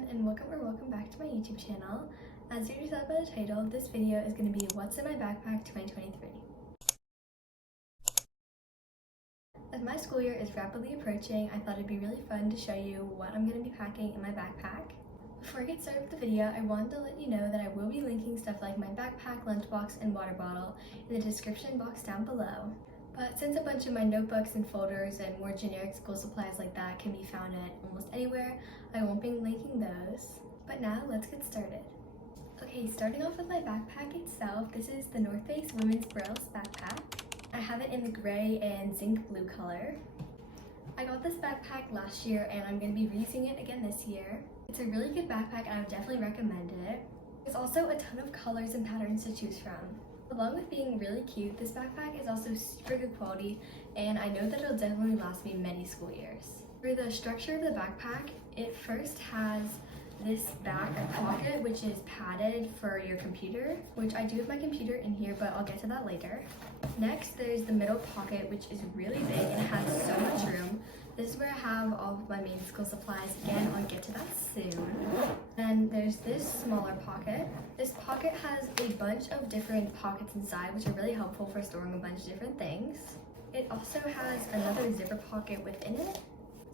everyone, and welcome back to my YouTube channel. As you can tell by the title, this video is going to be What's in My Backpack 2023. As my school year is rapidly approaching, I thought it'd be really fun to show you what I'm going to be packing in my backpack. Before I get started with the video, I wanted to let you know that I will be linking stuff like my backpack, lunchbox, and water bottle in the description box down below. But since a bunch of my notebooks and folders and more generic school supplies like that can be found at almost anywhere, I won't be linking those. But now let's get started. Okay, starting off with my backpack itself, this is the North Face Women's Borealis backpack. I have it in the gray and zinc blue color. I got this backpack last year and I'm going to be reusing it again this year. It's a really good backpack and I would definitely recommend it. There's also a ton of colors and patterns to choose from. Along with being really cute, this backpack is also super good quality and I know that it'll definitely last me many school years. For the structure of the backpack, it first has this back pocket which is padded for your computer, which I do have my computer in here, but I'll get to that later. Next, there's the middle pocket which is really big and has so much room. This is where I have all of my main school supplies. Again, I'll get to that soon. Then there's this smaller pocket. This pocket has a bunch of different pockets inside, which are really helpful for storing a bunch of different things. It also has another zipper pocket within it,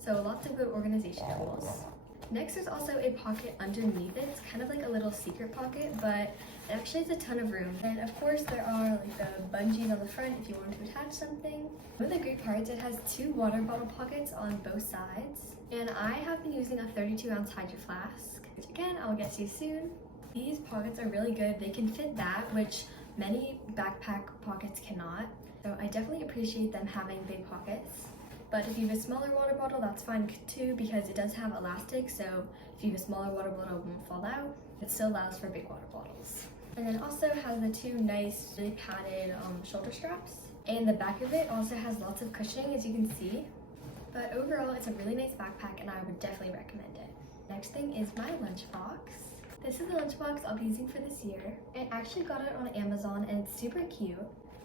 so lots of good organization tools. Next, there's also a pocket underneath it. It's kind of like a little secret pocket, but it actually has a ton of room. And of course, there are like the bungees on the front if you want to attach something. One of the great parts, it has two water bottle pockets on both sides. And I have been using a 32-ounce hydro flask, which again, I'll get to soon. These pockets are really good. They can fit that, which many backpack pockets cannot. So I definitely appreciate them having big pockets. But if you have a smaller water bottle, that's fine too, because it does have elastic, so if you have a smaller water bottle, it won't fall out. It still allows for big water bottles. And then also has the two nice, really padded shoulder straps. And the back of it also has lots of cushioning, as you can see. But overall, it's a really nice backpack, and I would definitely recommend it. Next thing is my lunchbox. This is the lunchbox I'll be using for this year. I actually got it on Amazon, and it's super cute.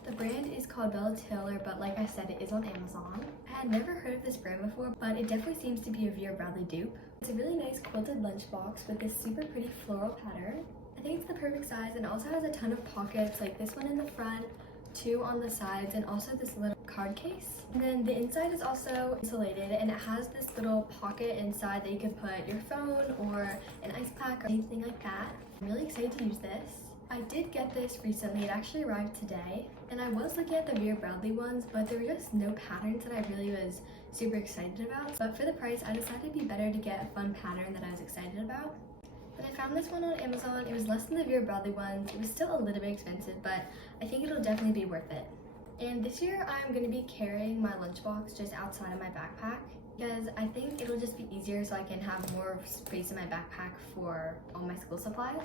The brand is called Bella Taylor, but like I said, it is on Amazon. I had never heard of this brand before, but it definitely seems to be a Vera Bradley dupe. It's a really nice quilted lunchbox with this super pretty floral pattern. I think it's the perfect size and also has a ton of pockets, like this one in the front, two on the sides, and also this little card case. And then the inside is also insulated and it has this little pocket inside that you could put your phone or an ice pack or anything like that. I'm really excited to use this. I did get this recently. It actually arrived today, and I was looking at the Vera Bradley ones, but there were just no patterns that I really was super excited about. But for the price, I decided it'd be better to get a fun pattern that I was excited about. But I found this one on Amazon. It was less than the Vera Bradley ones. It was still a little bit expensive, but I think it'll definitely be worth it. And this year, I'm going to be carrying my lunchbox just outside of my backpack, because I think it'll just be easier so I can have more space in my backpack for all my school supplies.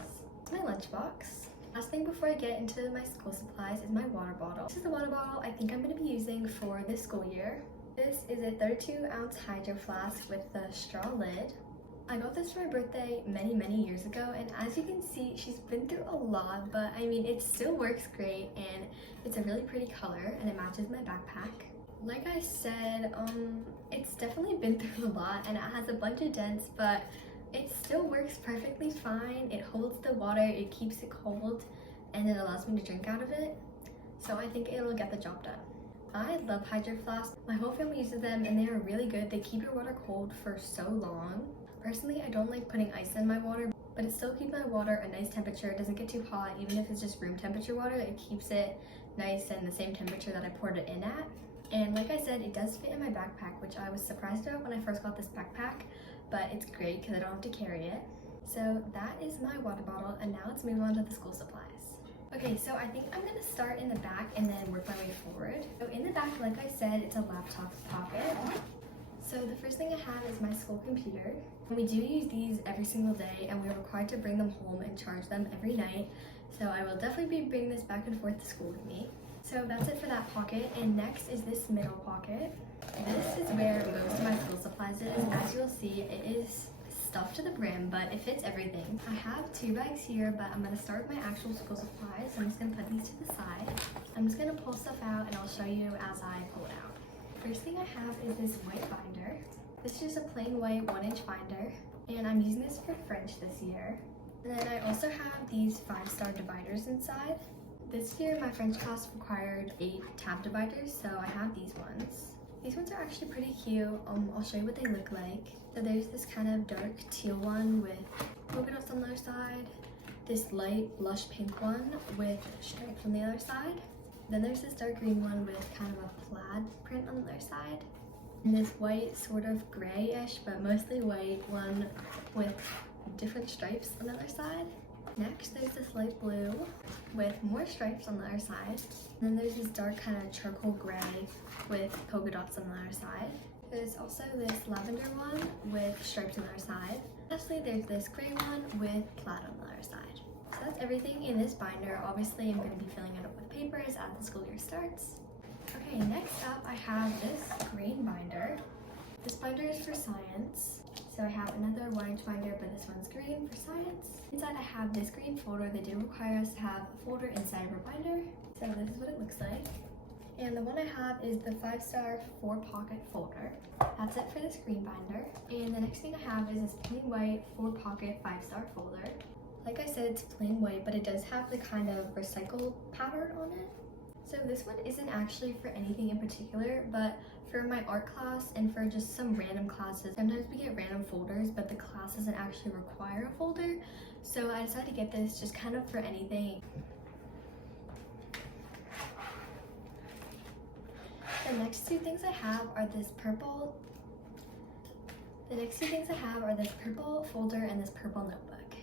My lunchbox. Last thing before I get into my school supplies is my water bottle. This is the water bottle I think I'm going to be using for this school year. This is a 32-ounce hydro flask with the straw lid. I got this for my birthday many years ago, and as you can see, she's been through a lot, but I mean, it still works great, and it's a really pretty color, and it matches my backpack. Like I said, it's definitely been through a lot, and it has a bunch of dents, but it still works perfectly fine. It holds the water, it keeps it cold, and it allows me to drink out of it. So I think it'll get the job done. I love hydro flasks. My whole family uses them and they are really good. They keep your water cold for so long. Personally, I don't like putting ice in my water, but it still keeps my water a nice temperature. It doesn't get too hot. Even if it's just room temperature water, it keeps it nice and the same temperature that I poured it in at. And like I said, it does fit in my backpack, which I was surprised about when I first got this backpack. But it's great because I don't have to carry it. So that is my water bottle, and now let's move on to the school supplies. Okay, so I think I'm gonna start in the back and then work my way forward. So in the back, like I said, it's a laptop pocket. So the first thing I have is my school computer. We do use these every single day, and we're required to bring them home and charge them every night. So I will definitely be bringing this back and forth to school with me. So that's it for that pocket, and next is this middle pocket. This is where most of my school supplies is. As you'll see, it is stuffed to the brim, but it fits everything. I have two bags here, but I'm gonna start with my actual school supplies. I'm just gonna put these to the side. I'm just gonna pull stuff out, and I'll show you as I pull it out. First thing I have is this white binder. This is just a plain white 1-inch binder. and I'm using this for French this year. And then I also have these 5-star dividers inside. This year my French class required 8 tab dividers, so I have these ones. These ones are actually pretty cute. I'll show you what they look like. So there's this kind of dark teal one with polka dots on the other side, this light blush pink one with stripes on the other side. Then there's this dark green one with kind of a plaid print on the other side. And this white, sort of grayish, but mostly white one with different stripes on the other side. Next, there's this light blue with more stripes on the other side. And then there's this dark kind of charcoal gray with polka dots on the other side. There's also this lavender one with stripes on the other side. Lastly, there's this gray one with plaid on the other side. So that's everything in this binder. Obviously, I'm going to be filling it up with papers as the school year starts. Okay, next up I have this green binder. This binder is for science. So I have another 1-inch binder, but this one's green for science. Inside I have this green folder. They do require us to have a folder inside of our binder. So this is what it looks like. And the one I have is the 5-star 4-pocket folder. That's it for this green binder. And the next thing I have is this plain white 4-pocket 5-star folder. Like I said, it's plain white, but it does have the kind of recycled pattern on it. So this one isn't actually for anything in particular, but for my art class and for just some random classes, sometimes we get random folders, but the class doesn't actually require a folder. So I decided to get this just kind of for anything. The next two things I have are this purple folder and this purple notebook.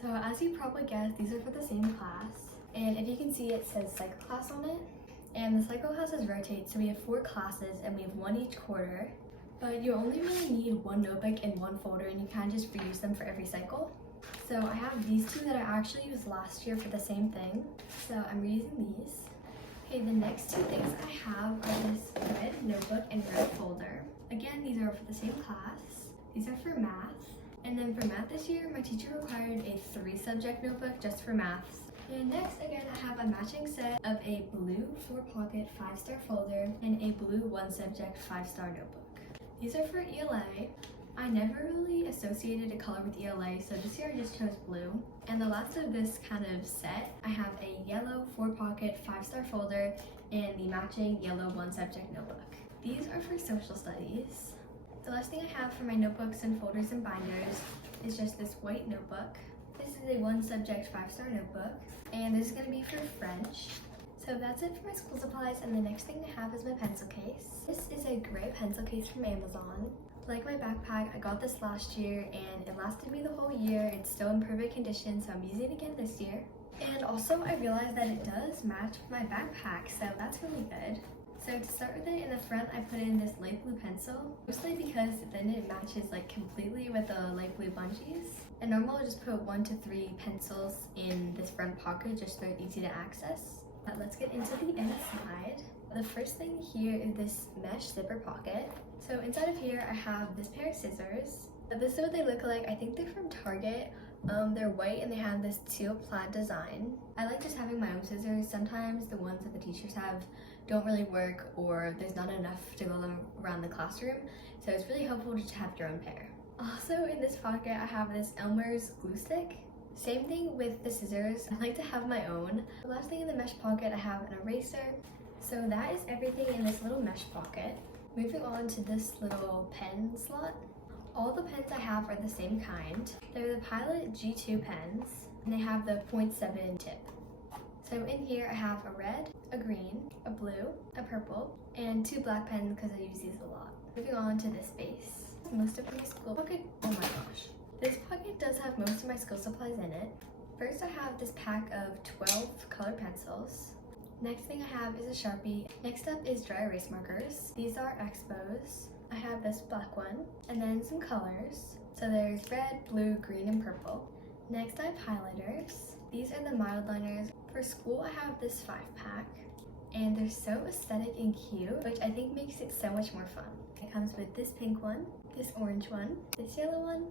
So as you probably guessed, these are for the same class. And if you can see, it says cycle class on it. And the cycle classes rotate, so we have 4 classes and we have 1 each quarter. But you only really need 1 notebook and 1 folder, and you can just reuse them for every cycle. So I have these 2 that I actually used last year for the same thing. So I'm reusing these. Okay, the next 2 things I have are this red notebook and red folder. Again, these are for the same class. These are for math. And then for math this year, my teacher required a 3-subject notebook just for maths. And next, again, I have a matching set of a blue 4-pocket 5-star folder and a blue 1-subject 5-star notebook. These are for ELA. I never really associated a color with ELA, so this year I just chose blue. And the last of this kind of set, I have a yellow 4-pocket 5-star folder and the matching yellow 1-subject notebook. These are for social studies. The last thing I have for my notebooks and folders and binders is just this white notebook. This is a 1-subject 5-star notebook, and this is going to be for French. So that's it for my school supplies, and the next thing I have is my pencil case. This is a gray pencil case from Amazon. Like my backpack, I got this last year, and it lasted me the whole year. It's still in perfect condition, so I'm using it again this year. And also, I realized that it does match with my backpack, so that's really good. So to start with it, in the front I put in this light blue pencil, mostly because then it matches like completely with the light blue bungees. And normally I just put 1 to 3 pencils in this front pocket just so it's easy to access. But let's get into the inside. The first thing here is this mesh zipper pocket. So inside of here I have this pair of scissors. This is what they look like. I think they're from Target. They're white and they have this teal plaid design. I like just having my own scissors. Sometimes the ones that the teachers have don't really work, or there's not enough to go around the classroom, so it's really helpful to have your own pair. Also in this pocket I have this Elmer's glue stick. Same thing with the scissors, I like to have my own. The last thing in the mesh pocket I have an eraser. So that is everything in this little mesh pocket. Moving on to this little pen slot. All the pens I have are the same kind. They're the Pilot G2 pens, and they have the 0.7 tip. So in here I have a red, a green, a blue, a purple, and 2 black pens because I use these a lot. Moving on to this base. Most of my school pocket, oh my gosh. This pocket does have most of my school supplies in it. First I have this pack of 12 colored pencils. Next thing I have is a Sharpie. Next up is dry erase markers. These are Expos. I have this black one, and then some colors. So there's red, blue, green, and purple. Next I have highlighters. These are the mild liners. For school I have this 5-pack, and they're so aesthetic and cute, which I think makes it so much more fun. It comes with this pink one, this orange one, this yellow one,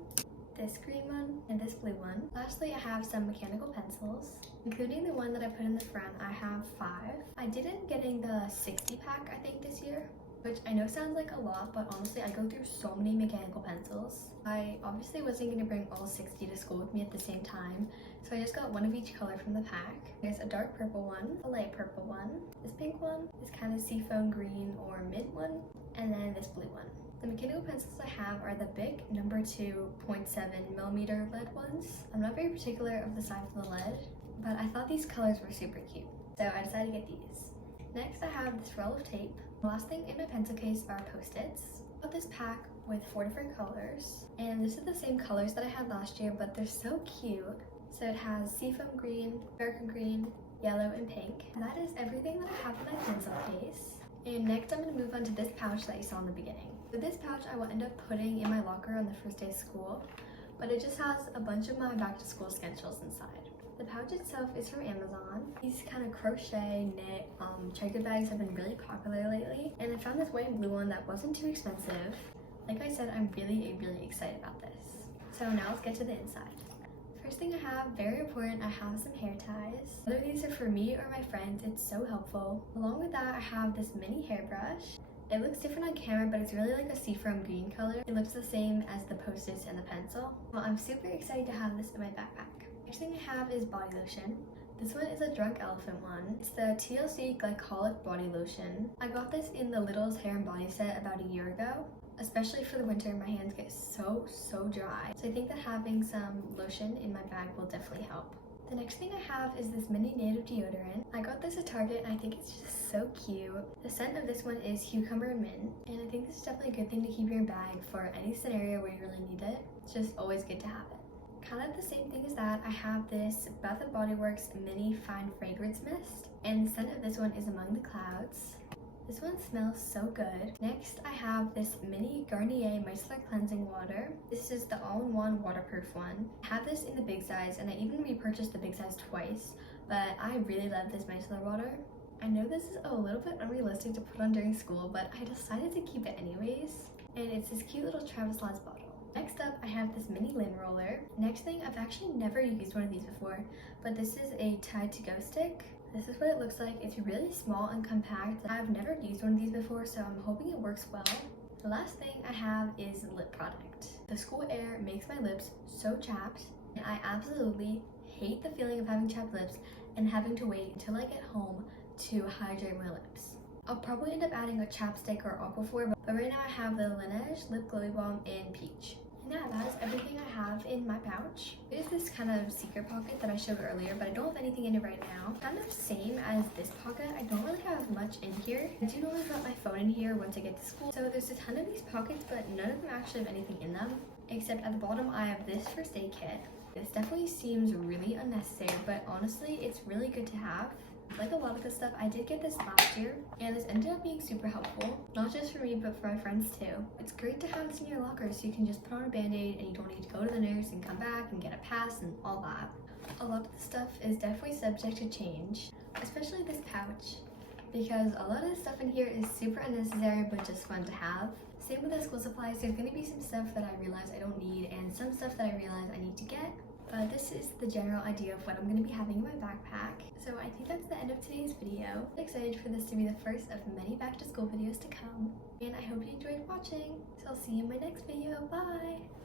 this green one, and this blue one. Lastly, I have some mechanical pencils, including the one that I put in the front. I have 5. I did end up getting the 60-pack, I think, this year. which I know sounds like a lot, but honestly I go through so many mechanical pencils. I obviously wasn't going to bring all 60 to school with me at the same time, so I just got one of each color from the pack. There's a dark purple one, a light purple one, this pink one, this kind of seafoam green or mint one, and then this blue one. The mechanical pencils I have are the big number 2.7mm lead ones. I'm not very particular of the size of the lead, but I thought these colors were super cute, so I decided to get these. Next I have this roll of tape. The last thing in my pencil case are Post-its. I got this pack with 4 different colors, and this is the same colors that I had last year, but they're so cute. So it has seafoam green, darker green, yellow, and pink. And that is everything that I have in my pencil case. And next I'm going to move on to this pouch that you saw in the beginning. So this pouch I will end up putting in my locker on the first day of school, but it just has a bunch of my back to school schedules inside. The pouch itself is from Amazon. These kind of crochet, knit, checker bags have been really popular lately, and I found this white and blue one that wasn't too expensive. Like I said, I'm really excited about this. So now let's get to the inside. First thing I have, very important, I have some hair ties. Whether these are for me or my friends, it's so helpful. Along with that, I have this mini hairbrush. It looks different on camera, but it's really like a seafoam green color. It looks the same as the Post-its and the pencil. Well, I'm super excited to have this in my backpack. Next thing I have is body lotion. This one is a Drunk Elephant one. It's the TLC Glycolic Body Lotion. I got this in the Little's hair and body set about a year ago. Especially for the winter, my hands get so dry. So I think that having some lotion in my bag will definitely help. The next thing I have is this mini native deodorant. I got this at Target and I think it's just so cute. The scent of this one is cucumber and mint, and I think this is definitely a good thing to keep in your bag for any scenario where you really need it. It's just always good to have it. Kind of the same thing as that, I have this Bath & Body Works mini fine fragrance mist, and the scent of this one is Among the Clouds. This one smells so good. Next, I have this mini Garnier Micellar Cleansing Water. This is the all-in-one waterproof one. I have this in the big size, and I even repurchased the big size twice, but I really love this micellar water. I know this is a little bit unrealistic to put on during school, but I decided to keep it anyways, and it's this cute little Travis Laws bottle. Next up, I have this mini lint roller. Next thing, I've actually never used one of these before, but this is a Tide to Go stick. This is what it looks like. It's really small and compact. I've never used one of these before, so I'm hoping it works well. The last thing I have is lip product. The school air makes my lips so chapped, and I absolutely hate the feeling of having chapped lips and having to wait until I get home to hydrate my lips. I'll probably end up adding a chapstick or Aquaphor, but right now I have the Laneige Lip Glowy Balm in Peach. And yeah, that is everything I have in my pouch. It is this kind of secret pocket that I showed earlier, but I don't have anything in it right now. Kind of same as this pocket, I don't really have much in here. I do normally put my phone in here once I get to school. So there's a ton of these pockets, but none of them actually have anything in them, except at the bottom I have this first aid kit. This definitely seems really unnecessary, but honestly, it's really good to have. Like a lot of this stuff, I did get this last year, and this ended up being super helpful, not just for me, but for my friends too. It's great to have this in your locker so you can just put on a band-aid and you don't need to go to the nurse and come back and get a pass and all that. A lot of the stuff is definitely subject to change, especially this pouch, because a lot of the stuff in here is super unnecessary but just fun to have. Same with the school supplies, there's going to be some stuff that I realize I don't need and some stuff that I realize I need to get. But this is the general idea of what I'm going to be having in my backpack. So I think that's the end of today's video. I'm excited for this to be the first of many back to school videos to come. And I hope you enjoyed watching. So I'll see you in my next video. Bye!